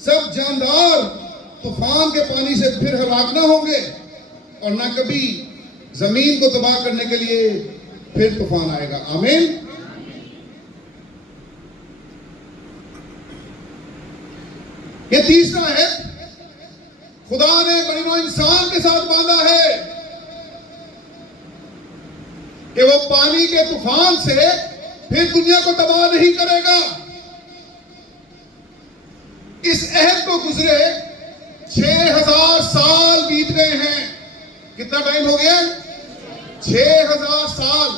سب جاندار طوفان کے پانی سے پھر ہلاک نہ ہوں گے اور نہ کبھی زمین کو تباہ کرنے کے لیے پھر طوفان آئے گا. آمین. یہ تیسرا ہے، خدا نے بنی نوع انسان کے ساتھ باندھا ہے کہ وہ پانی کے طوفان سے پھر دنیا کو تباہ نہیں کرے گا. اس عہد کو گزرے 6000 سال بیت گئے ہیں. کتنا ٹائم ہو گیا؟ 6000 سال.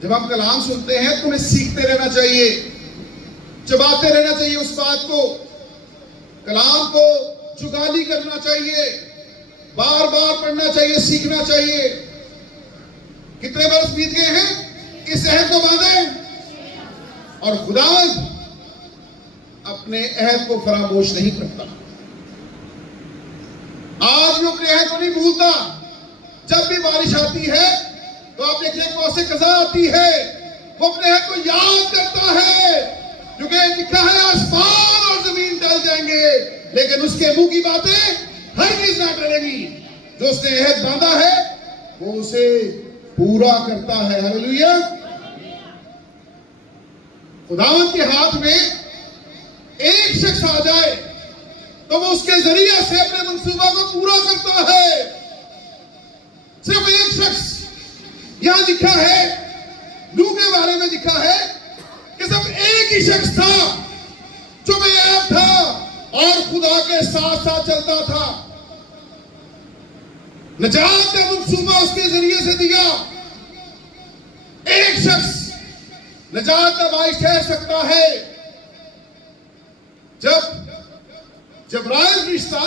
جب ہم کلام سنتے ہیں تو ہمیں سیکھتے رہنا چاہیے، چباتے رہنا چاہیے اس بات کو، کلام کو جگالی کرنا چاہیے، بار بار پڑھنا چاہیے، سیکھنا چاہیے. کتنے برس بیت گئے ہیں اس عہد کو باندھے، اور خدا اپنے عہد کو فراموش نہیں کرتا. آج بھی اپنے عہد کو نہیں بھولتا. جب بھی بارش آتی ہے تو آپ دیکھیں کوسے قضا آتی ہے، وہ اپنے عہد کو یاد کرتا ہے، کیونکہ لکھا ہے آسمان اور زمین ٹل جائیں گے لیکن اس کے منہ کی باتیں ہرگز نہ ٹلیں گی. جو اس نے عہد باندھا ہے وہ اسے پورا کرتا ہے. ہلیلویا. خداوند کے ہاتھ میں ایک شخص آ جائے تو وہ اس کے ذریعے سے اپنے منصوبہ کو پورا کرتا ہے. صرف ایک شخص. یہاں لکھا ہے، نوح کے بارے میں لکھا ہے کہ صرف ایک ہی شخص تھا جو بے عیب تھا اور خدا کے ساتھ ساتھ چلتا تھا. نجات کا منصوبہ اس کے ذریعے سے دیا. ایک شخص نجات کا باعث ٹھہر سکتا ہے. جب جبرائیل فرشتہ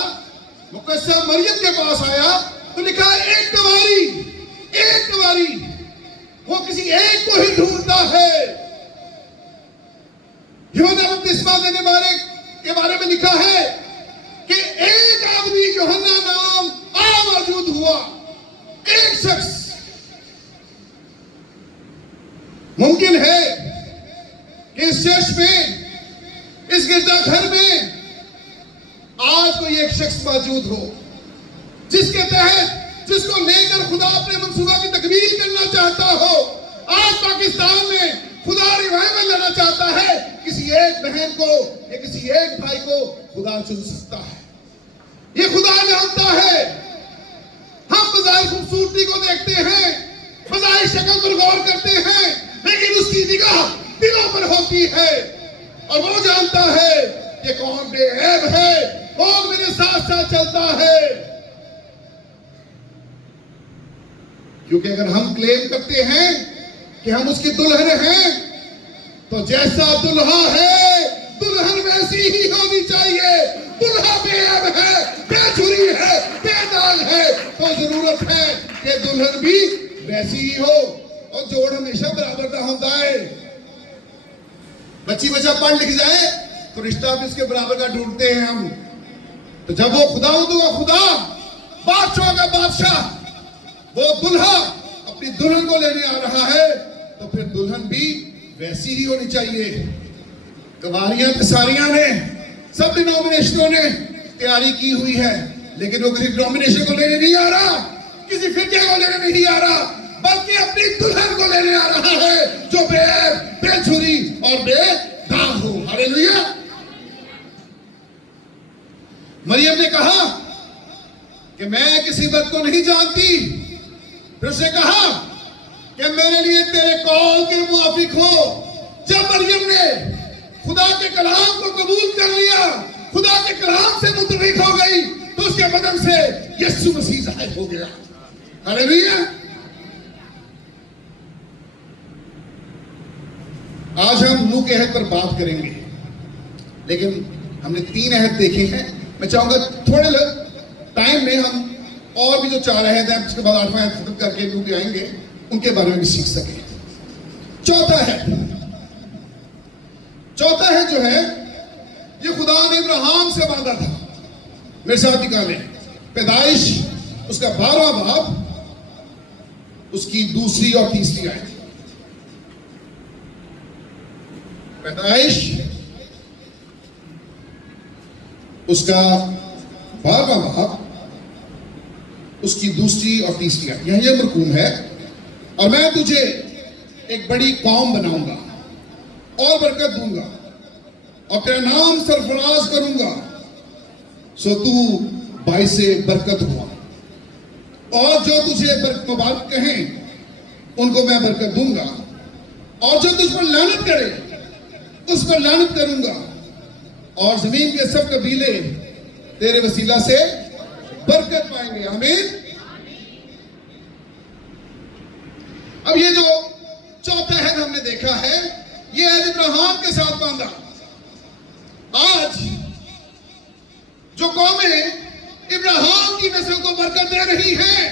مقدسہ مریم کے پاس آیا تو لکھا ہے ایک کواری وہ کسی ایک کو ہی ڈھونڈتا ہے. یوحنا بپتسمہ دینے والے کے بارے میں لکھا ہے کہ ایک آدمی یوحنا نام موجود ہوا. ایک شخص. ممکن ہے کہ اس چرچ میں، اس گرجا گھر میں آج کوئی ایک شخص موجود ہو جس کے تحت، جس کو لے کر خدا اپنے منصوبہ کی تکمیل کرنا چاہتا ہو. آج پاکستان میں خدا ریوائول لانا چاہتا ہے. کسی ایک بہن کو یا کسی ایک بھائی کو خدا چن سکتا ہے. یہ خدا جانتا ہے. ہم بظاہر خوبصورتی کو دیکھتے ہیں، بظاہر شکل پر غور کرتے ہیں، لیکن اس کی نگاہ دلوں پر ہوتی ہے اور وہ جانتا ہے کہ کون بے عیب ہے، کون میرے ساتھ ساتھ چلتا ہے. کیونکہ اگر ہم کلیم کرتے ہیں کہ ہم اس کی دلہن ہیں تو جیسا دلہا ہے دلہن ویسی ہی ہونی چاہیے. دلہا بے عیب ہے، بے جھری ہے، بے داغ ہے، تو ضرورت ہے کہ دلہن بھی ویسی ہی ہو. اور جوڑ ہمیشہ برابر نہ ہوتا ہے. بچہ پڑھ لکھ جائے تو رشتہ بھی اس کے برابر کا ڈھونڈتے ہیں ہم. تو جب وہ خدا بادشاہ کا بادشاہ، وہ دلہا اپنی دلہن کو لینے آ رہا ہے تو پھر دلہن بھی ویسی ہی ہونی چاہیے. کواریاں تساریاں نے، سب ڈینومینیشنوں نے تیاری کی ہوئی ہے، لیکن وہ کسی ڈینومینیشن کو لینے نہیں آ رہا، کسی فرقے کو لینے نہیں آ رہا، بلکہ اپنی دلہن کو لینے آ رہا ہے جو بے عیب، بے جھری اور بے داغ ہو. ہلیلویا. مریم نے کہا کہ میں کسی بد کو نہیں جانتی. پھر اسے کہا کہ میرے لیے تیرے قول کے موافق ہو. جب مریم نے خدا کے کلام کو قبول کر لیا، خدا کے کلام سے متفق ہو گئی، تو اس کے بدن سے یسوع مسیح ظاہر ہو گیا. ہلیلویا. آج ہم نوح کے عہد پر بات کریں گے، لیکن ہم نے 3 عہد دیکھے ہیں. میں چاہوں گا تھوڑے ٹائم میں ہم اور بھی جو 4 عہد ہیں، اس کے بعد 8واں عہد ختم کر کے نوح پہ آئیں گے، ان کے بارے میں بھی سیکھ سکیں. چوتھا عہد جو ہے یہ خدا نے ابراہیم سے باندھا تھا. میرے ساتھ نکالیں پیدائش اس کا 12واں باب، اس کی 2 اور 3 آیت. پیدائش اس کا 12واں باب اس کی دوسری اور تیسری آیت یہاں یہ مرقوم ہے، اور میں تجھے ایک بڑی قوم بناؤں گا اور برکت دوں گا اور تیرا نام سرفراز کروں گا، سو تو باعث برکت ہوا، اور جو تجھے مبارک کہیں ان کو میں برکت دوں گا، اور جو تجھ پر لعنت کرے اس پر لعنت کروں گا، اور زمین کے سب قبیلے تیرے وسیلہ سے برکت پائیں گے۔ آمین۔ اب یہ جو چوتھا عہد ہم نے دیکھا ہے، یہ عہد ابراہیم کے ساتھ باندھا۔ آج جو قومیں ابراہیم کی نسل کو برکت دے رہی ہیں،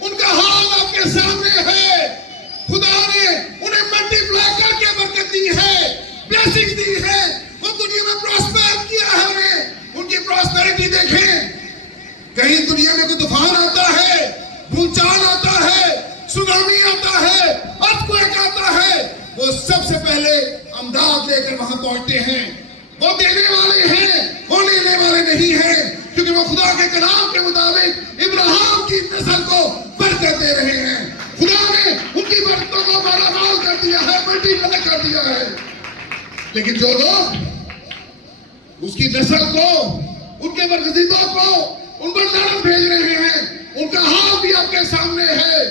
ان کا حال آپ کے سامنے ہے۔ خدا نے انہیں ملٹی پلائی کر کے برکت دی ہے، بلیسنگ دی ہے، وہ دنیا میں پراسپر کیا ہے انہیں۔ ان کی پراسپیرٹی دیکھیں، کہیں دنیا میں کوئی طوفان آتا ہے، بھونچال آتا ہے، سونامی آتا ہے، ارتھکویک آتا ہے، وہ سب سے پہلے امداد لے کر وہاں پہنچتے ہیں۔ وہ دینے والے ہیں، وہ لینے والے نہیں ہیں، کیونکہ وہ خدا کے کلام کے مطابق ابراہیم کی نسل کو برکت دے رہے ہیں۔ خدا نے ان کی برکتوں کو مالامال کر دیا ہے، ملٹی پلائی کر دیا ہے۔ لیکن جو لوگ اس کی نسل کو، ان کے برگزیدوں کو ان پر لعنت بھیج رہے ہیں، ان کا حال بھی آپ کے سامنے ہے۔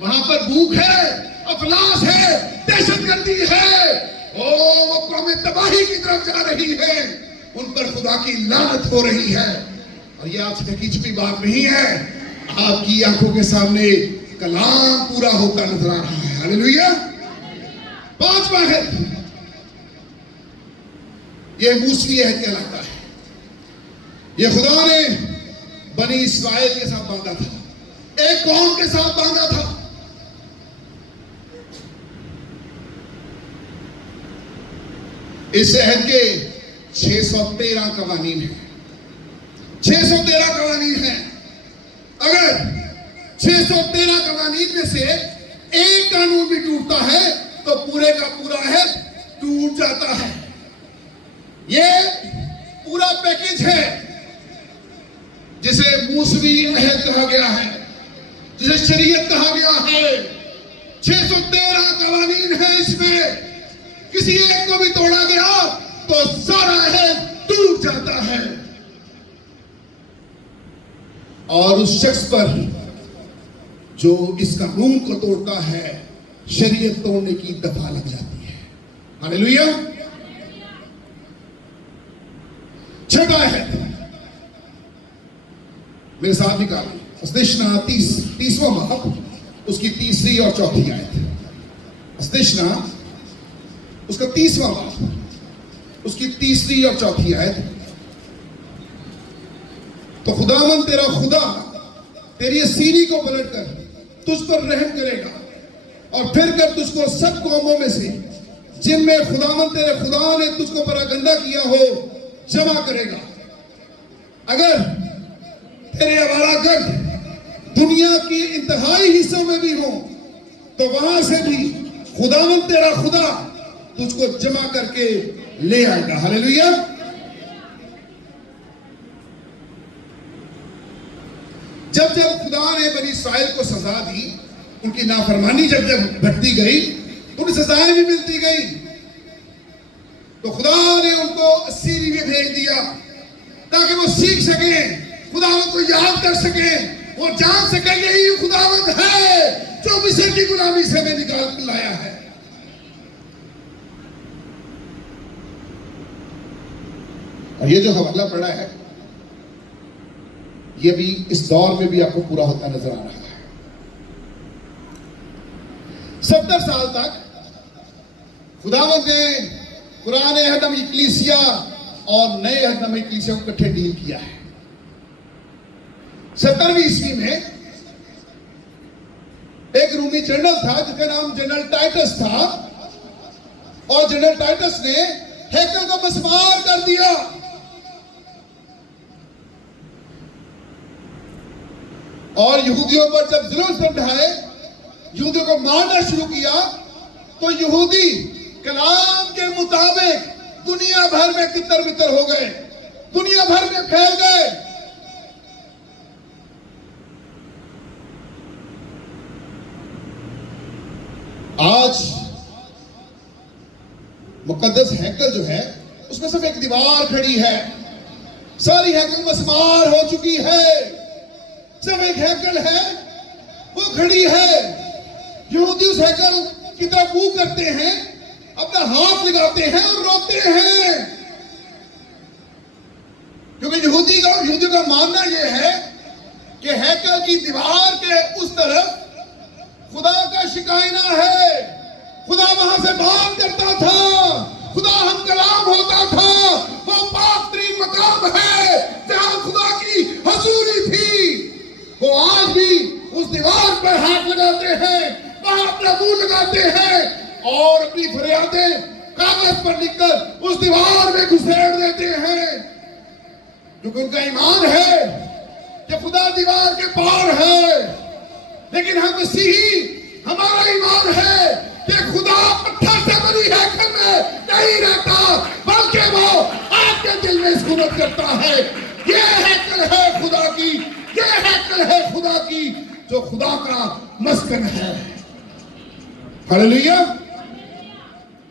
وہاں پر بھوک ہے، افلاس ہے، دہشت گردی ہے، وہ قوم تباہی کی طرف جا رہی ہے، ان پر خدا کی لعنت ہو رہی ہے۔ اور یہ آپ سے چھپی بات نہیں ہے، آپ کی آنکھوں کے سامنے کلام پورا ہوتا نظر آ رہا ہے۔ ہاللیلویہ۔ 5واں عہد یہ موسوی عہد کہلاتا ہے۔ یہ خدا نے بنی اسرائیل کے ساتھ باندھا تھا، ایک قوم کے ساتھ باندھا تھا۔ اس عہد کے 613 قوانین ہیں، 613 قوانین ہیں۔ اگر 613 قوانین میں سے ایک قانون بھی ٹوٹتا ہے تو پورے کا پورا عہد ٹوٹ جاتا ہے۔ یہ پورا پیکج ہے جسے موسوی عہد کہا گیا ہے، جسے شریعت کہا گیا ہے۔ 613 قوانین ہیں اس میں، کسی ایک کو بھی توڑا گیا تو سارا عہد ٹوٹ جاتا ہے، اور اس شخص پر جو اس قانون کو توڑتا ہے شریعت توڑنے کی دفعہ لگ جاتی ہے۔ ہاللیلویہ۔ 6واں عہد میرے ساتھ نکالیں، استثنا 30واں باب اس کی تیسری اور چوتھی آیت۔ استثنا اس کا 30واں باب اس کی تیسری اور چوتھی آیت۔ تو خداوند تیرا خدا تیری سینی کو پلٹ کر تجھ پر رحم کرے گا، اور پھر کر تجھ کو سب قوموں میں سے جن میں خداوند تیرے خدا نے تجھ کو پراگندہ کیا ہو جمع کرے گا۔ اگر تیرے آوارہ گرد دنیا کی انتہائی حصوں میں بھی ہوں تو وہاں سے بھی خداوند تیرا خدا تجھ کو جمع کر کے لے آئے گا۔ ہاللیلویہ۔ جب خدا نے بنی اسرائیل کو سزا دی، ان کی نافرمانی جب بڑھتی گئی، انہیں سزائیں بھی ملتی گئی، تو خدا نے ان کو اسیری میں بھیج دیا تاکہ وہ سیکھ سکیں، خداوند کو یاد کر سکیں، وہ جان سکیں یہی خداوند ہے جو مصر کی غلامی سے ہمیں نکال کر لایا ہے۔ اور یہ جو حوالہ پڑا ہے یہ بھی اس دور میں بھی آپ کو پورا ہوتا نظر آ رہا ہے۔ 70 سال تک خداوند نے پرانے عہد نامہ اکلیسیا اور نئے عہد نامہ اکلیسیا کو اکٹھے ڈیل کیا ہے۔ 70ویں عیسوی میں ایک رومی جنرل تھا جس کا نام جنرل ٹائٹس تھا، اور جنرل ٹائٹس نے ہیکل کو مسمار کر دیا۔ اور یہودیوں پر جب ظلم ڈھائے، یہودیوں کو مارنا شروع کیا، تو یہودی کلام کے مطابق دنیا بھر میں تتر بتر ہو گئے، دنیا بھر میں پھیل گئے. آج مقدس ہیکل جو ہے اس میں صرف ایک دیوار کھڑی ہے. ساری ہیکل مسمار ہو چکی ہے. صرف ایک ہیکل ہے وہ کھڑی ہے. یہودی اس ہیکل کی طرف منہ کرتے ہیں, اپنا ہاتھ لگاتے ہیں اور روتے ہیں, کیونکہ یہودیوں کا ماننا یہ ہے کہ ہیکل کی دیوار کے اس طرف خدا کا شکائنہ ہے. خدا وہاں سے بات کرتا تھا, خدا ہم کلام ہوتا تھا. وہ پاک ترین مقام ہے جہاں خدا کی حضوری تھی. وہ آج بھی اس دیوار پر ہاتھ لگاتے ہیں, وہاں اپنا منہ لگاتے ہیں اور اپنی فریادیں کاغذ پر لکھ کر اس دیوار میں گھسیڑ دیتے ہیں, کیونکہ ان کا ایمان ہے کہ خدا دیوار کے پار ہے. لیکن ہم مسیحی, ہمارا ایمان ہے کہ خدا پتھر سے بنی ہیکل میں نہیں رہتا, بلکہ وہ آپ کے دل میں سکونت کرتا ہے. یہ ہیکل ہے خدا کی, یہ ہیکل ہے خدا کی جو خدا کا مسکن ہے. ہاللیلویا.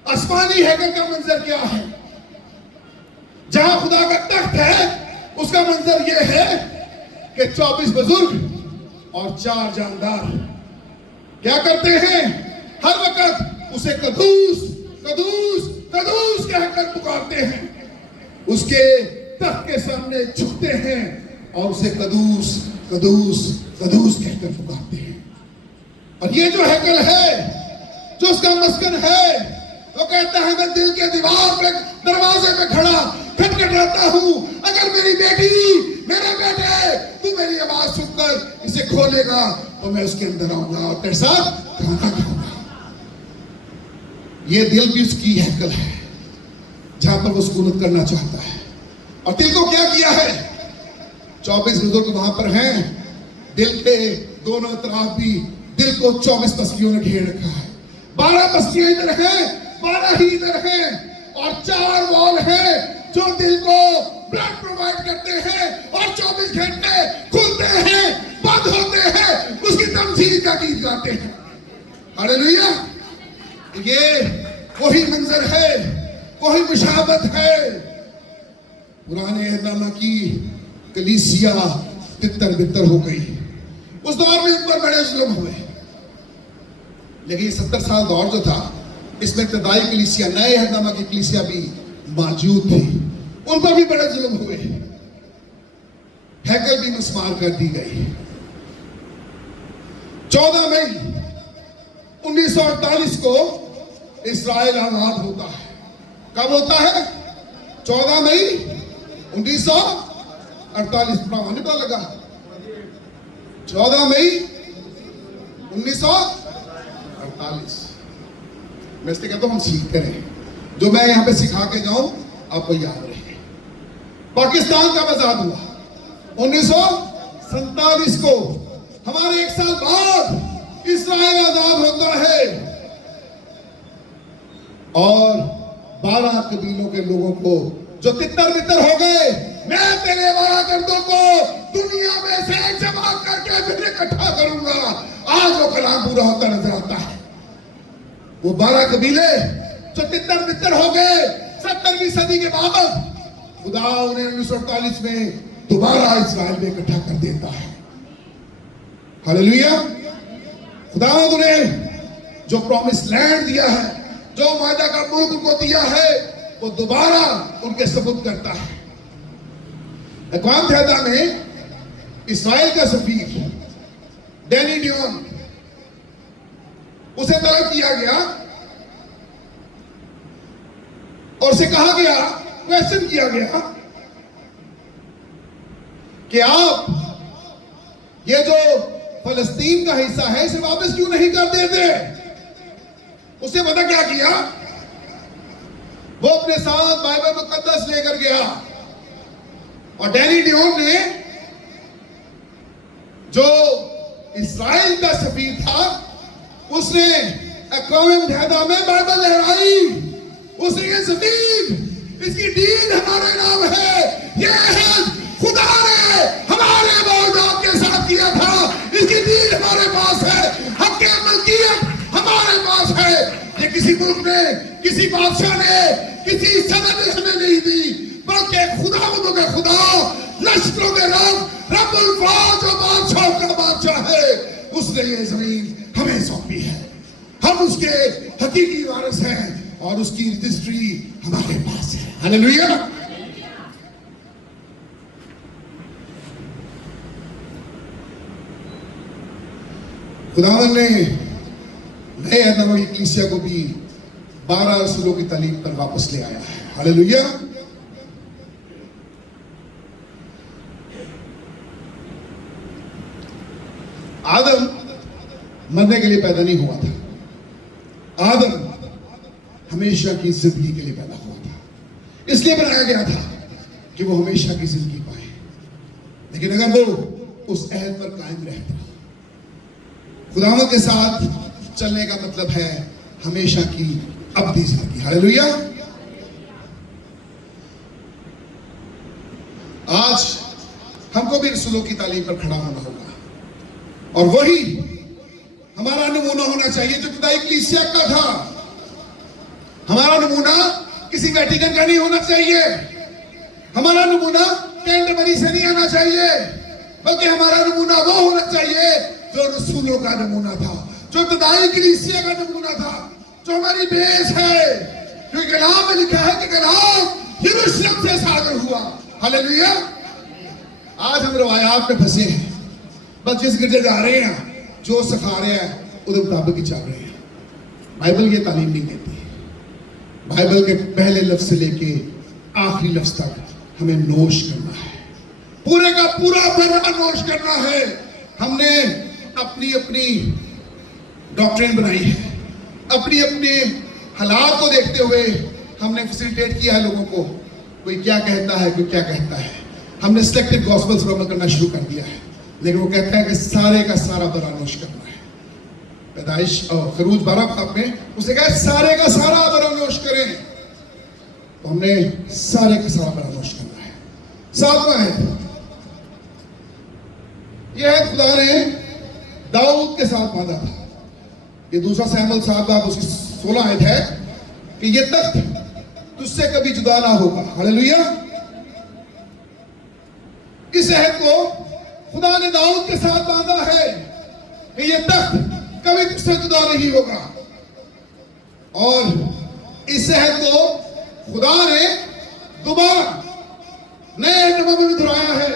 آسمانی ہیکل کا منظر کیا ہے؟ جہاں خدا کا تخت ہے اس کا منظر یہ ہے کہ 24 بزرگ اور 4 جاندار کیا کرتے ہیں؟ ہر وقت اسے قدوس قدوس قدوس کہہ کر پکارتے ہیں. اس کے تخت کے سامنے جھکتے ہیں اور اسے قدوس قدوس قدوس کہہ کر پکارتے ہیں. اور یہ جو ہیکل ہے, جو اس کا مسکن ہے, وہ کہتا ہے میں دل کے دیوار پہ, دروازے پہ کھڑا کھٹکھٹاتا ہوں. اگر میری بیٹی, میرے بیٹے, تو میری آواز سن کر اسے کھولے گا تو میں اس کے اندر آؤں گا اور تیرے ساتھ کھانا کھاؤں گا. یہ دل بھی اس کی ہیکل ہے جہاں پر وہ سکونت کرنا چاہتا ہے. اور دل کو کیا کیا ہے؟ 24 بزرگ وہاں پر ہیں. دل کے دونوں طرف بھی دل کو 24 پسلیوں نے گھیر رکھا ہے. 12 پسلیاں ادھر ہیں, 12 ہی ادھر ہیں, اور 4 وال ہیں جو دل کو بلڈ پرووائڈ کرتے ہیں اور 24 گھنٹے کھلتے ہیں, بند ہوتے ہیں, اس کی تمثیل کا گیت گاتے ہیں. ہاللیلویا. یہ وہی منظر ہے, وہی مشابہت ہے. پرانے عہد نامہ کی کلیسیا تتر بتر ہو گئی. اس دور میں ان پر بڑے ظلم ہوئے, لیکن یہ 70 سال دور جو تھا اس میں ابتدائی کلیسیا, نئے عہد نامہ کی کلیسیا بھی موجود تھی, ان پر بھی بڑے ظلم ہوئے. ہیکل بھی مسمار کر دی گئی. 14 مئی 1948 کو اسرائیل آزاد ہوتا ہے. کب ہوتا ہے؟ 14 مئی 1948. پرانے پتا لگا 14 مئی 1948. میں اس سے کہتا ہوں ہم سیکھ کریں, جو میں یہاں پہ سکھا کے جاؤں آپ کو یاد رہے. پاکستان کب آزاد ہوا؟ 1947 کو. ہمارے 1 سال بعد اسرائیل آزاد ہوتا ہے, اور 12 قبیلوں کے لوگوں کو جو تتر بتر ہو گئے, میں تیرے وعدہ کو دنیا میں سے جمع کر کے پھر اکٹھا کروں گا. آج وہ کلام پورا ہوتا نظر آتا ہے. وہ 12 قبیلے جو تتر بتر ہو گئے 70ویں صدی کے بعد, خدا انہیں 1948 میں دوبارہ اسرائیل میں اکٹھا کر دیتا ہے. ہاللیلویا. خدا انہیں جو پرومس لینڈ دیا ہے, جو وعدہ کا ملک ان کو دیا ہے, وہ دوبارہ ان کے ثبوت کرتا ہے. اقوام متحدہ میں اسرائیل کا سفیر ڈینی ڈیون, اسے طلب کیا گیا اور اسے کہا گیا, کویسچن کیا گیا کہ آپ یہ جو فلسطین کا حصہ ہے اسے واپس کیوں نہیں کر دیتے. اسے پتہ کیا کیا؟ وہ اپنے ساتھ بائبل مقدس لے کر گیا, اور ڈینی ڈیون نے, جو اسرائیل کا سفیر تھا, اس نے اقوام متحدہ میں بائبل لہرائی. اس نے یہ زمین, اس کی دین ہمارا نام ہے, یہ ہے کسی ملک نے، کسی بادشاہ نے، کسی صدر نے ہمیں نہیں دی، بلکہ خداوندوں کا خدا، لشکروں کے رب الفاظ جو بادشاہ کا بادشاہ ہے، اس نے یہ زمین ہمیں سونپی ہے. ہم اس کے حقیقی وارث ہیں اور اس کی رجسٹری ہمارے پاس ہے. ہاللیلویا. خداوند نے نئے عہد نامہ کی کلیسیا کو بھی 12 رسولوں کی تعلیم پر واپس لے آیا ہے. ہاللیلویا. آدم مرنے کے لیے پیدا نہیں ہوا تھا. آدم ہمیشہ کی زندگی کے لیے پیدا ہوا تھا. اس لیے بنایا گیا تھا کہ وہ ہمیشہ کی زندگی پائے. لیکن اگر وہ اس عہد پر قائم رہتا، خداوند کے ساتھ چلنے کا مطلب ہے ہمیشہ کی ابدی زندگی. ہاللیلویا. آج ہم کو بھی رسولوں کی تعلیم پر کھڑا ہونا ہوگا اور وہی ہمارا نمونہ ہونا چاہیے جو ابتدائی کلیسیا کا تھا. ہمارا نمونہ کسی ویٹیکن کا نہیں ہونا چاہیے. ہمارا نمونہ کینٹربری سے نہیں آنا چاہیے، بلکہ ہمارا نمونہ وہ ہونا چاہیے جو رسولوں کا نمونہ تھا، جو ابتدائی کلیسیا کا نمونہ تھا، جو ہماری بیس ہے، جو کلام میں لکھا ہے کہ کلام یروشلم سے صادر ہوا. ہاللیلویا. آج ہم روایات میں پھنسے ہیں، بس جس گرجے جا رہے ہیں جو سکھا رہے ہیں ادھر مطابق ہی چل رہے ہیں. بائبل یہ تعلیم نہیں دیتی. بائبل کے پہلے لفظ سے لے کے آخری لفظ تک ہمیں نوش کرنا ہے، پورے کا پورا بھرا نوش کرنا ہے. ہم نے اپنی ڈاکٹرین بنائی ہے، اپنی حالات کو دیکھتے ہوئے ہم نے فیسیلیٹیٹ کیا ہے لوگوں کو. کوئی کیا کہتا ہے، کوئی کیا کہتا ہے. ہم نے سلیکٹڈ گاسپلز پر عمل کرنا شروع کر دیا ہے. لیکن وہ کہتا ہے کہ سارے کا سارا برا نوش کرنا ہے. پیدائش خروج 12 میں اسے کہا سارے کا سارا برا نوش کریں. تو ہم نے سارے کا سارا برا نوش کرنا ہے. 7واں ہے، یہ ہے خدا نے داؤد کے ساتھ باندھا تھا. یہ 2 سیموئیل 7 اس کی 16 آیت ہے کہ یہ تخت تجھ سے کبھی جدا نہ ہوگا. ہاللیلویا. اس عہد کو خدا نے داؤد کے ساتھ باندھا ہے کہ یہ تخت کبھی تجھ سے جدا نہیں ہوگا. اور اس عہد کو خدا نے دوبارہ نئے عہد نامہ میں بھی دہرایا ہے.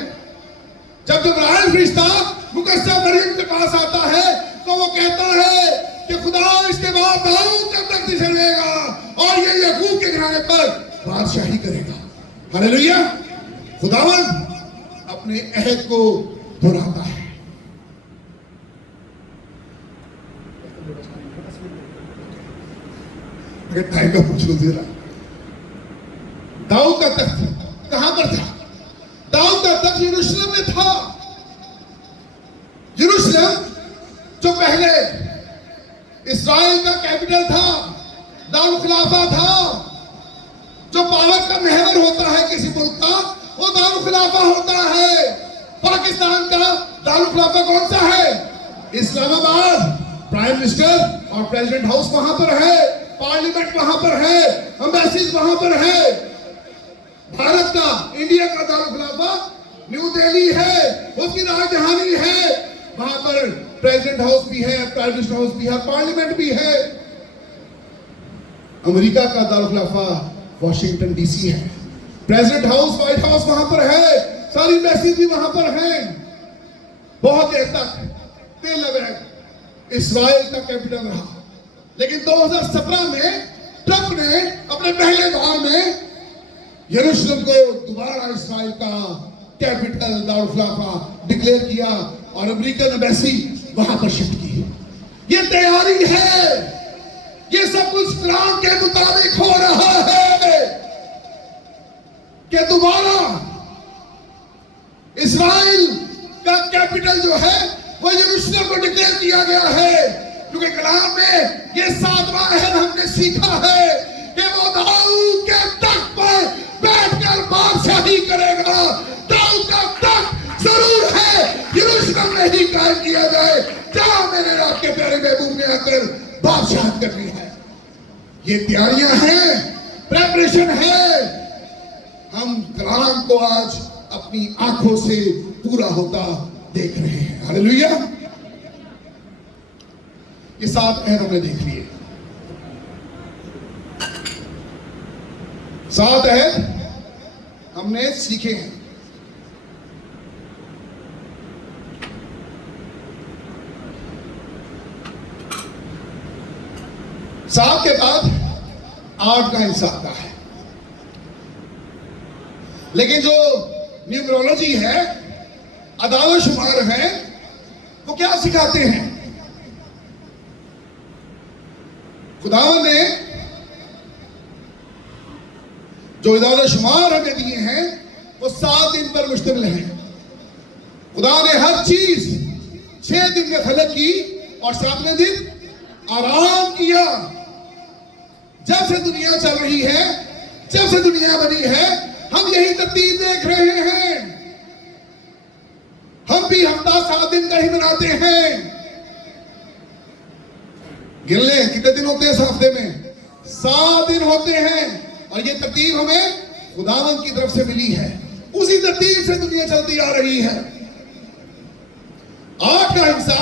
جب جبرائیل فرشتہ مقدسہ مریم کے پاس آتا ہے تو وہ کہتا ہے کہ خدا اس کے بعد داؤد کا تخت چلے گا اور یہ یعقوب کے گھرانے پر بادشاہی کرے گا. ہاللیلویا. خداوند اپنے عہد کو دہراتا ہے. اگر ٹائم کا پوچھ لو ذرا، داؤد کا تخت کہاں پر تھا؟ داؤد کا تخت یروشلم میں تھا. یروشلم جو پہلے اسرائیل کا کیپٹل تھا، دارالخلافہ تھا. جو پالک کا محور ہوتا ہے کسی ملک کا وہ دارالخلافہ ہوتا ہے. پاکستان کا دارالخلافہ کون سا ہے؟ اسلام آباد. پرائم منسٹر اور پریزیڈنٹ ہاؤس وہاں پر ہے، پارلیمنٹ وہاں پر ہے، ایمبیسیز وہاں پر ہے. بھارت کا، انڈیا کا دارالخلافہ نیو دہلی ہے، اس کی راجدھانی ہے. وہاں پر پریزیڈنٹ ہاؤس بھی ہے، پرائم منسٹر ہاؤس بھی ہے، پارلیمنٹ بھی ہے. امریکہ کا دارالخلافہ واشنگٹن ڈی سی ہے. پریزیڈنٹ ہاؤس، وائٹ ہاؤس وہاں پر ہے، ساری ایمبیسیز بھی وہاں پر ہیں. بہت دیر تک تیل اویو اسرائیل کا کیپٹل رہا. لیکن 2017 میں ٹرمپ نے اپنے پہلے دور میں یروشلم کو دوبارہ اسرائیل کا کیپٹل دارالخلافہ ڈکلیئر کیا اور امریکن ایمبیسی وہاں پر شفٹ کی. یہ تیاری ہے، یہ سب کچھ قرآن کے مطابق ہو رہا ہے کہ دوبارہ اسرائیل کا کیپٹل جو ہے وہ یروشلم کو ڈکلیئر کیا گیا ہے. کیونکہ کلام میں یہ 7واں عہد ہم نے سیکھا ہے کہ وہ داؤد کے تخت پر بیٹھ کر بادشاہی کرے گا. داؤد کا تخت ضرور ہے یروشلم میں ہی قائم کیا جائے جہاں میرے رب کے پیارے محبوب نے آ کر بادشاہت کرنی ہے. یہ تیاریاں ہیں، پریپریشن ہے. ہم کلام کو آج اپنی آنکھوں سے پورا ہوتا دیکھ رہے ہیں. ہاللیلویا. یہ 7 عہد ہم نے دیکھ لیے. 7 عہد ہم نے سیکھے ہیں. سات کے بعد 8 کا حصہ آتا ہے. لیکن جو نیومرولوجی ہے، اعداد و شمار ہے، وہ کیا سکھاتے ہیں؟ خداوند نے جو اعداد و شمار ہمیں دیے ہیں وہ 7 دن پر مشتمل ہیں. خدا نے ہر چیز 6 دن میں خلق کی اور 7ویں دن آرام کیا. جب سے دنیا چل رہی ہے، جب سے دنیا بنی ہے، ہم یہی ترتیب دیکھ رہے ہیں. ہم بھی ہفتہ 7 دن کا ہی مناتے ہیں. گن لیں کتنے دن ہوتے ہیں اس ہفتے میں؟ 7 دن ہوتے ہیں. اور یہ ترتیب ہمیں خداوند کی طرف سے ملی ہے. اسی ترتیب سے دنیا چلتی آ رہی ہے. 8 کا حصہ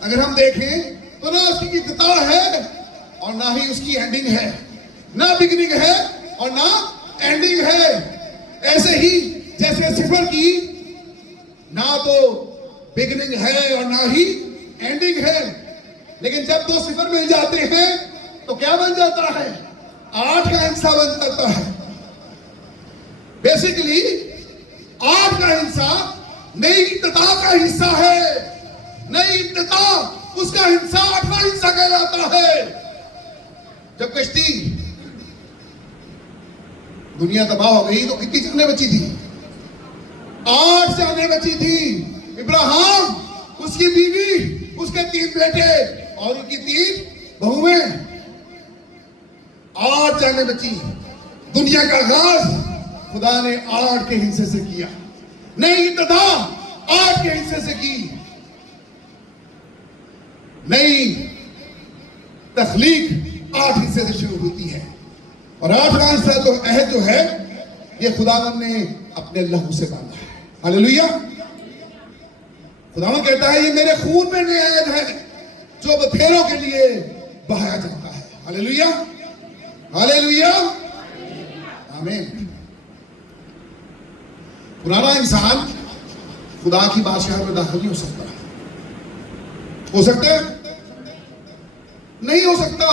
اگر ہم دیکھیں تو نہ اس کی ابتدا ہے اور نہ ہی اس کی اینڈنگ ہے. نہ بگننگ ہے اور نہ اینڈنگ ہے. ایسے ہی جیسے 0 کی نہ تو بگننگ ہے اور نہ ہی اینڈنگ ہے. لیکن جب 2 0 مل جاتے ہیں تو کیا بن جاتا ہے؟ 8 کا حصہ بن جاتا ہے. بیسیکلی 8 کا حصہ نئی ابتدا کا حصہ ہے. نئی ابتدا اس کا حصہ 8واں حصہ کہلاتا ہے. جب کشتی دنیا تباہ ہو گئی تو کتنی جانیں بچی تھی؟ 8 جانیں بچی تھی. ابراہیم، اس کی بیوی، اس کے 3 بیٹے اور ان کی 3 بہویں. 8 جانیں بچی. دنیا کا آغاز خدا نے 8 کے حصے سے کیا. نئی ابتدا 8 کے حصے سے کی. نئی تخلیق 8 حصے سے شروع ہوتی ہے. اور 8واں حصہ تو عہد جو ہے یہ خداوند نے اپنے لہو سے باندھا ہے. ہاللیلویا. خداوند کہتا ہے یہ میرے خون میں نیا عہد ہے جو بتھیروں کے لیے بہایا جاتا ہے. ہاللیلویا. ہاللیلویا. آمین. پرانا انسان خدا کی بادشاہت میں داخل نہیں ہو سکتا. ہو سکتا ہے؟ نہیں ہو سکتا.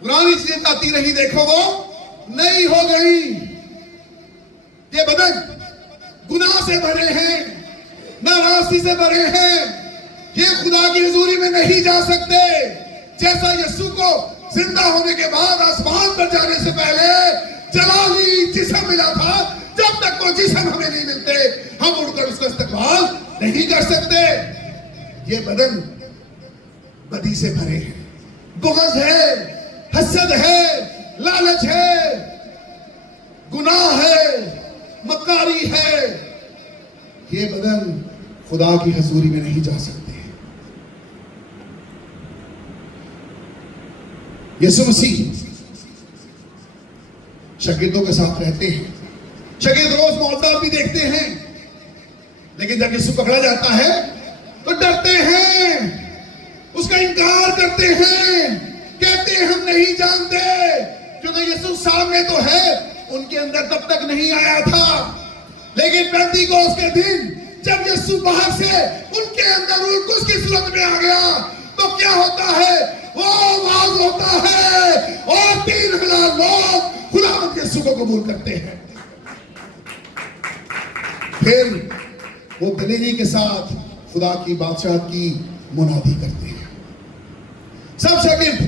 پرانی چیزیں آتی رہی، دیکھو وہ نہیں ہو گئی. یہ بدن گناہ سے بھرے ہیں، ناراستی سے بھرے ہیں. یہ خدا کی حضوری میں نہیں جا سکتے. جیسا یسوع کو زندہ ہونے کے بعد آسمان پر جانے سے پہلے جلالی جسم ملا تھا، جب تک وہ جسم ہمیں نہیں ملتے ہم اڑ کر اس کا استقبال نہیں کر سکتے. یہ بدن بدی سے بھرے ہیں. بغض ہے، حسد ہے، لالچ ہے، گناہ ہے، مکاری ہے. یہ بدن خدا کی حضوری میں نہیں جا سکتے. یسوع مسیح شاگردوں کے ساتھ رہتے ہیں. شاگرد روز معجزات بھی دیکھتے ہیں، لیکن جب یسوع پکڑا جاتا ہے تو ڈرتے ہیں، اس کا انکار کرتے ہیں، کہتے ہیں ہم نہیں جانتے. کیونکہ یسوع سامنے تو ہے، ان کے اندر تب تک نہیں آیا تھا. لیکن پینتیکوس کے دن جب یسوع باہر سے ان کے اندر اس کی صورت میں آ گیا تو کیا ہوتا ہے؟ وہ آواز ہوتا ہے اور 3000 لوگ خداوند یسوع کو قبول کرتے ہیں. پھر وہ دلیری کے ساتھ خدا کی بادشاہت کی منادی کرتے ہیں. سب شاگرد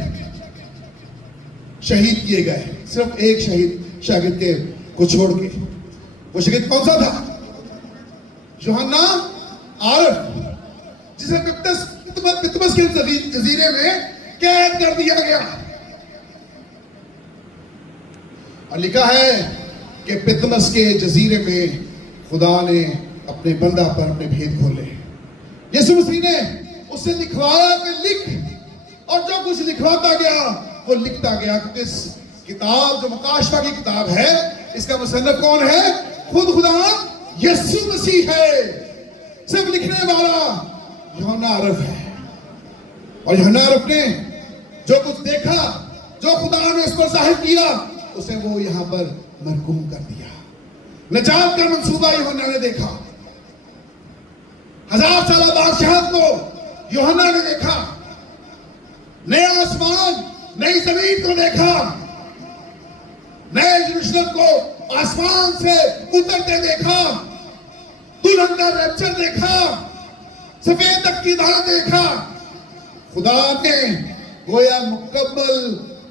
شہید کیے گئے، صرف ایک شہید شاگرد کے کو چھوڑ کے. وہ شاگرد کون سا تھا؟ یوحنا عارف، جسے پطمس کے جزیرے میں قید کر دیا گیا. اور لکھا ہے کہ پطمس کے جزیرے میں خدا نے اپنے بندہ پر اپنے بھید کھولے. یسوع مسیح نے اس سے لکھوایا کہ لکھ، اور جو کچھ لکھواتا گیا وہ لکھتا گیا، کیونکہ اس کتاب جو مکاشفہ کی کتاب ہے اس کا مصنف کون ہے؟ خود خدا یسوع مسیح ہے۔ صرف لکھنے والا یوحنا عرف ہے، اور یوحنا عرف نے جو کچھ دیکھا، جو خدا نے اس پر ظاہر کیا، اسے وہ یہاں پر مرقوم کر دیا۔ نجات کا منصوبہ یوحنا نے دیکھا، 1000 سالہ بادشاہت کو یوحنا نے دیکھا، نئے آسمان نئی زمین کو دیکھا، نئے یروشلم کو آسمان سے اترتے دیکھا، دلہن کا ریپچر دیکھا، سفید تختی دھار دیکھا۔ خدا نے گویا مکمل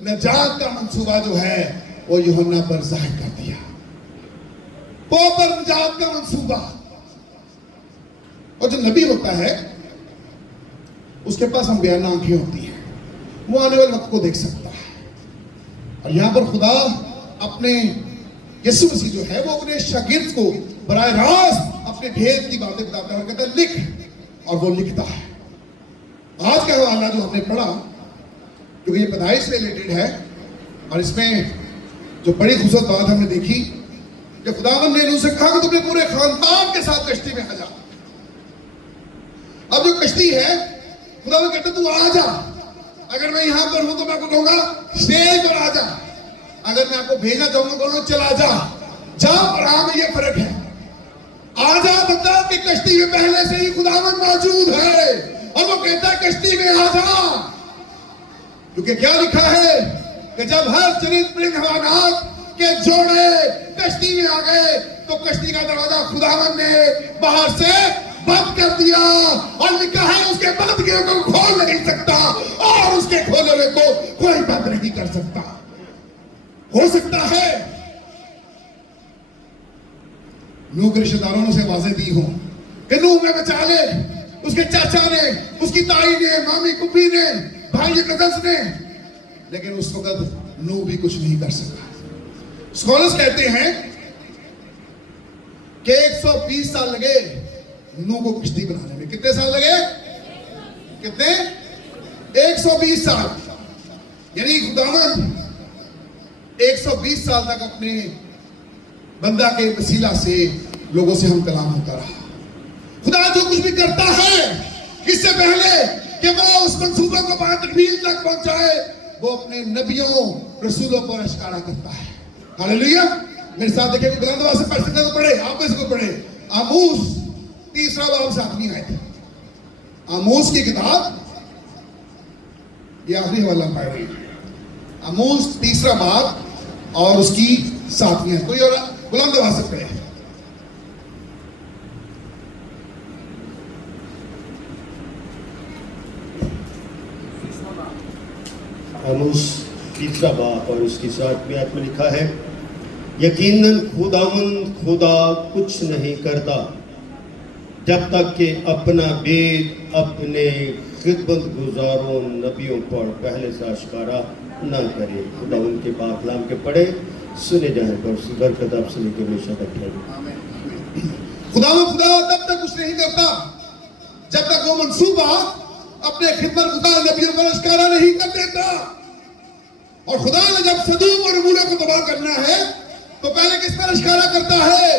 نجات کا منصوبہ جو ہے وہ یوحنا پر ظاہر کر دیا، پراپر نجات کا منصوبہ۔ اور جو نبی ہوتا ہے اس کے پاس انبیاء آنکھیں ہوتی ہیں، وہ آنے والے وقت کو دیکھ سکتا ہے۔ اور یہاں پر خدا اپنے یسوع مسیح جو ہے وہ اپنے شاگرد کو براہ راست اپنے بھید کی باتیں بتاتا ہے اور کہتا ہے لکھ، اور وہ لکھتا ہے۔ آج کا حوالہ جو ہم نے پڑھا، کیونکہ یہ پیدائش سے ریلیٹڈ ہے، اور اس میں جو بڑی خوبصورت بات ہم نے دیکھی کہ خداوند نے نوح سے کہا کہ تم نے پورے خاندان کے ساتھ کشتی میں آ جا۔ اب جو کشتی ہے خداوند کہتا تو آ جا، اگر میں یہاں پر ہوں تو میں آپ کو کہوں گا اسٹیج پر آ جا، اگر میں آپ کو بھیجنا چاہوں گا کہوں چلا جا۔ جا اور آ میں یہ فرق ہے۔ آ جا بتا کہ کشتی میں پہلے سے ہی خداوند موجود ہے، اور وہ کہتا ہے کشتی میں آ جا، کیونکہ کیا لکھا ہے کہ جب ہر چرند پرند حیوانات کے جوڑے کشتی میں آ گئے تو کشتی کا دروازہ خداوند نے باہر سے بند کر دیا، اور لکھا ہے اس کے بند کیے کو کھول نہیں سکتا، اور اس کے کھولے ہوئے کو کوئی بند نہیں کر سکتا۔ ہو سکتا ہے نوح کے رشتہ داروں سے واضح دی ہوں کہ نوح میں بچا لے، اس کے چاچا نے، اس کی تائی نے، مامی کپی نے، بھائی کزنس نے، لیکن اس وقت نوح بھی کچھ نہیں کر سکا۔ اسکالرز کہتے ہیں کہ 120 سال لگے نوح کو کشتی بنانے میں۔ کتنے سال لگے؟ کتنے؟ 120 سال۔ یعنی خداوند 120 سال تک اپنے بندہ کے وسیلہ سے لوگوں سے ہم کلام ہوتا رہا۔ خدا جو کچھ بھی کرتا ہے اس سے پہلے کہ وہ اس منصوبے کو بعد تکمیل تک پہنچائے، وہ اپنے نبیوں رسولوں پر اشکارا کرتا ہے۔ ہاللیلویا۔ میرے ساتھ دیکھیں کہ بلند آواز سے پڑھ سکتے تو پڑھے، آپ اس کو پڑھے۔ آموس 3 باب 7 آیت۔ آموس کی کتاب، یہ آخری حوالہ پائے ہوئی ہے، آموس 3 باب اور اس کی 7 آیت۔ کوئی اور بلند آواز سے پڑھے۔ آموس 3 باب اور اس کی 7 آیت میں لکھا ہے، یقیناً خداوند خدا کچھ نہیں کرتا جب تک کہ اپنا بید اپنے خدمت گزاروں نبیوں پر پہلے سے اشکارا نہ کرے۔ خدا ان کے پاک کلام کے پڑھے سنے جائیں پر برکت آپ سے لے کے ہمیشہ تک رہے۔ خدا تب تک کچھ نہیں کرتا جب تک وہ منصوبہ اپنے خدمت گزار نبیوں پر اشکارا نہیں کر دیتا۔ اور خدا نے جب صدوم اور عمورہ کو تباہ کرنا ہے تو پہلے کس پر اشکارا کرتا ہے؟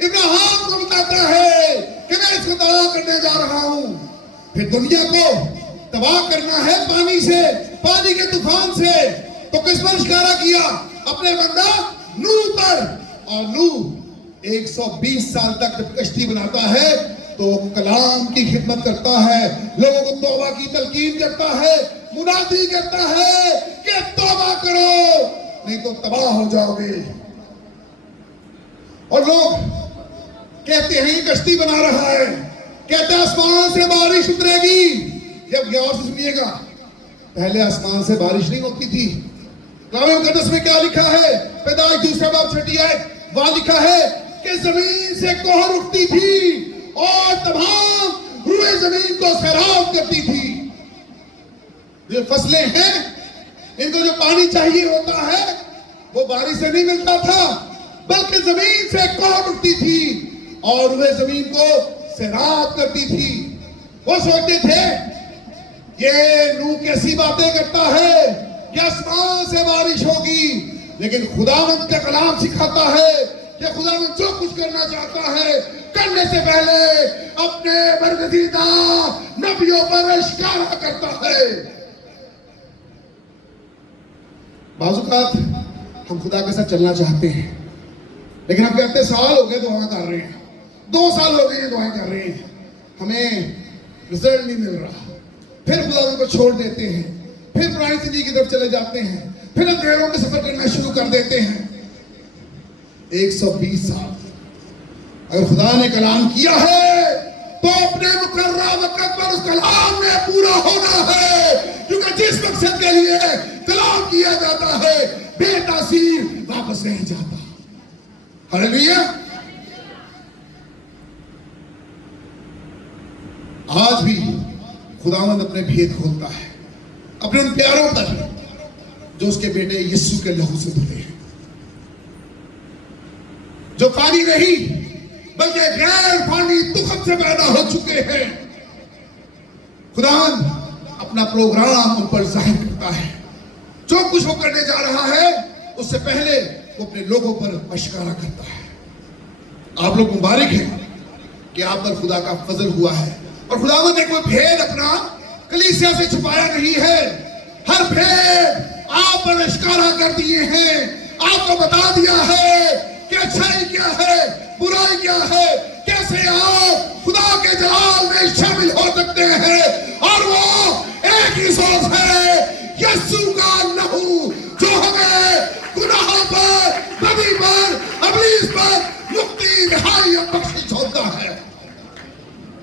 ابراہیم کو بتاتا ہے کہ میں اس کو تباہ کرنے جا رہا ہوں۔ پھر دنیا کو تباہ کرنا ہے پانی سے، پانی کے طوفان سے، تو کس پر اشکارا کیا؟ اپنے بندہ نوح پر۔ اور نوح 120 سال تک جب کشتی بناتا ہے تو کلام کی خدمت کرتا ہے، لوگوں کو توبہ کی تلقین کرتا ہے، منادی کرتا ہے کہ توبہ کرو نہیں تو تباہ ہو جاؤ گے۔ اور لوگ کہتے ہیں کشتی بنا رہا ہے، کہتے ہیں آسمان سے بارش اترے گی۔ جب غور سے سنیے گا، پہلے آسمان سے بارش نہیں ہوتی تھی۔ کلام مقدس میں کیا لکھا ہے؟ پیدائش 2 باب 6 آیت، وہاں لکھا ہے کہ زمین سے کوہر اٹھتی تھی اور تمام روئے زمین کو سیراب کرتی تھی۔ جو فصلیں ہیں ان کو جو پانی چاہیے ہوتا ہے وہ بارش سے نہیں ملتا تھا، بلکہ زمین سے کوہر اٹھتی تھی اور روئے زمین کو سیراب کرتی تھی۔ وہ سوچتے تھے یہ نوح کیسی باتیں کرتا ہے کہ آسمان سے بارش ہوگی، لیکن خداوند کا کلام سکھاتا ہے کہ خداوند جو کچھ کرنا چاہتا ہے کرنے سے پہلے اپنے برگزیدہ نبیوں پر اشارہ کرتا ہے۔ بعض اوقات ہم خدا کے ساتھ چلنا چاہتے ہیں، لیکن ہم کہتے ہیں سال ہو گئے دعائیں کر رہے ہیں، 2 سال ہو گئے ہیں دعائیں کر رہے ہیں، ہمیں رزلٹ نہیں مل رہا۔ پھر خدا کو چھوڑ دیتے ہیں، پھر پرانی زندگی کی طرف چلے جاتے ہیں، پھر اندھیروں میں سفر کرنا شروع کر دیتے ہیں۔ 120 سال اگر خدا نے کلام کیا ہے تو اپنے مقررہ وقت پر اس کلام میں پورا ہونا ہے، کیونکہ جس مقصد کے لیے کلام کیا جاتا ہے بے تاثیر واپس نہیں جاتا۔ ہلیلویا۔ آج بھی خداوند اپنے بھید کھولتا ہے اپنے ان پیاروں پر جو اس کے بیٹے یسوع کے لہو سے دھلے ہیں، جو فانی نہیں بلکہ غیر فانی تخم سے پیدا ہو چکے ہیں۔ خداوند اپنا پروگرام ان پر ظاہر کرتا ہے، جو کچھ وہ کرنے جا رہا ہے اس سے پہلے وہ اپنے لوگوں پر اشکارا کرتا ہے۔ آپ لوگ مبارک ہیں کہ آپ پر خدا کا فضل ہوا ہے، اور خداوند نے کوئی بھید اپنا کلیسیا سے چھپایا نہیں ہے، ہر بھید آپ پر اشکارا کر دیے ہیں، آپ کو بتا دیا ہے کہ اچھائی کیا ہے، برائی کیا ہے، کیسے آپ خدا کے جلال میں شامل ہو سکتے ہیں، اور وہ ایک ہی سوچ ہے، یسوع کا لہو جو ہمیں گناہوں پر، بدی پر، ابلیس پر مکتی، رہائی اور بخشش ہوتا ہے۔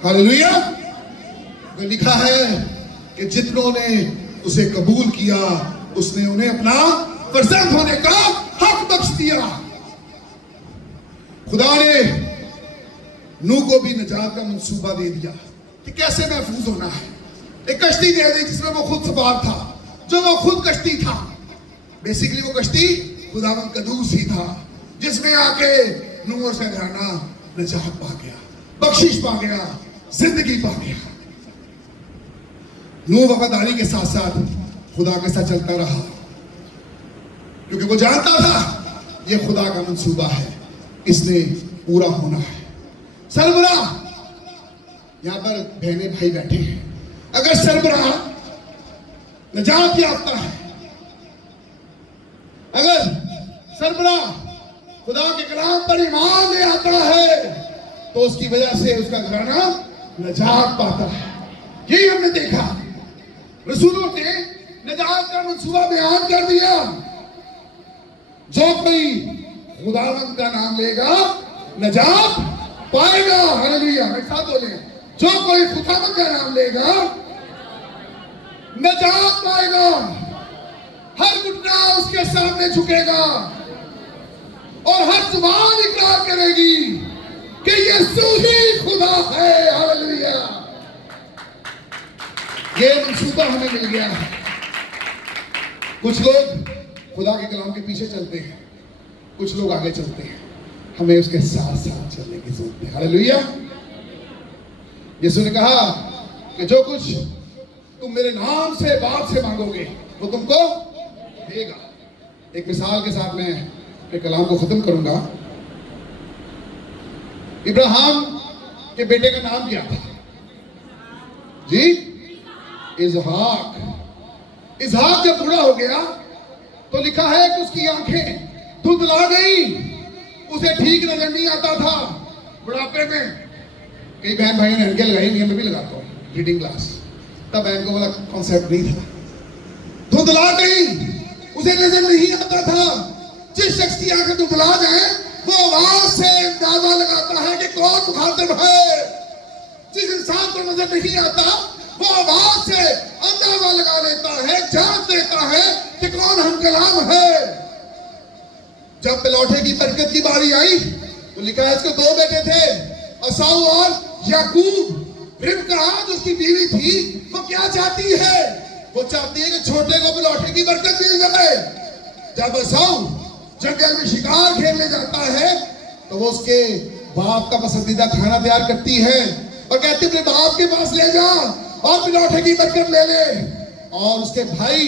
ہلیلویا۔ لکھا ہے کہ جتنوں نے اسے قبول کیا اس نے انہیں اپنا فرزند ہونے کا حق بخش دیا۔ خدا نے نوح کو بھی نجات کا منصوبہ دے دیا کہ کیسے محفوظ ہونا ہے، ایک کشتی دے دی جس میں وہ خود سوار تھا، جو وہ خود کشتی تھا۔ بیسیکلی وہ کشتی خداوند قدوس ہی تھا، جس میں آ کے نوح اور اس کا گھرانہ نجات پا گیا، بخشش پا گیا، زندگی پا گیا۔ نوح وفاداری کے ساتھ ساتھ خدا کے ساتھ چلتا رہا، کیونکہ وہ جانتا تھا یہ خدا کا منصوبہ ہے، اس نے پورا ہونا ہے۔ سربراہ یہاں پر بہنیں بھائی بیٹھے ہیں، اگر سربراہ نجات یافتہ ہے، اگر سربراہ خدا کے کلام پر ایمان لے آتا ہے تو اس کی وجہ سے اس کا گھرانہ نجات پاتا ہے۔ یہی ہم نے دیکھا، رسولوں نے نجات کا منصوبہ بیان کر دیا۔ جو کوئی خداوند کا نام لے گا نجات پائے گا۔ ہلیلویا۔ ایک ساتھ بولیں، جو کوئی خداوند کا نام لے گا نجات پائے گا، ہر گھٹنا اس کے سامنے جھکے گا اور ہر زبان اقرار کرے گی کہ یسوع ہی خدا ہے۔ ہلیلویا۔ یہ منصوبہ ہمیں مل گیا ہے۔ کچھ لوگ خدا کے کلام کے پیچھے چلتے ہیں، کچھ لوگ آگے چلتے ہیں، ہمیں اس کے ساتھ ساتھ چلنے کی ضرورت ہے۔ ہلیلویا۔ یسوع نے کہا کہ جو کچھ تم میرے نام سے باپ سے مانگو گے وہ تم کو دے گا۔ ایک مثال کے ساتھ میں اپنے کلام کو ختم کروں گا۔ ابراہیم کے بیٹے کا نام کیا تھا؟ جی، اسحاق۔ اسحاق جب بوڑھا ہو گیا تو لکھا ہے کہ اس کی آنکھیں دھندلا گئی، اسے ٹھیک نظر نہیں آتا تھا۔ بڑھاپے میں کئی بہن بھائی نے ہنکے لگائی، میں بھی لگاتا ہوں ریڈنگ کلاس، تب بہن کو بڑا کانسیپٹ نہیں تھا۔ دھندلا گئی، اسے نظر نہیں آتا تھا۔ جس شخص کی آنکھیں دھندلا جائیں وہ آواز سے اندازہ لگاتا ہے کہ کون مخاطب ہے۔ جس انسان کو نظر نہیں آتا وہ آواز سے اندازہ لگا لیتا ہے، جانچ لیتا ہے کہ کون ہم کلام ہے۔ جب پلوٹے کی برکت کی باری آئی تو لکھا ہے اس کے 2 بیٹے تھے، عیساؤ اور یعقوب۔ ربکا جو اس کی بیوی تھی وہ کیا چاہتی ہے؟ وہ چاہتی ہے کہ چھوٹے کو پلوٹے کی برکت مل جائے۔ جب عیساؤ جنگل میں شکار کھیلنے جاتا ہے تو وہ اس کے باپ کا پسندیدہ کھانا تیار کرتی ہے اور کہتی ہے اپنے باپ کے پاس لے جا اور پلوٹے کی برکت لے لے۔ اور اس کے بھائی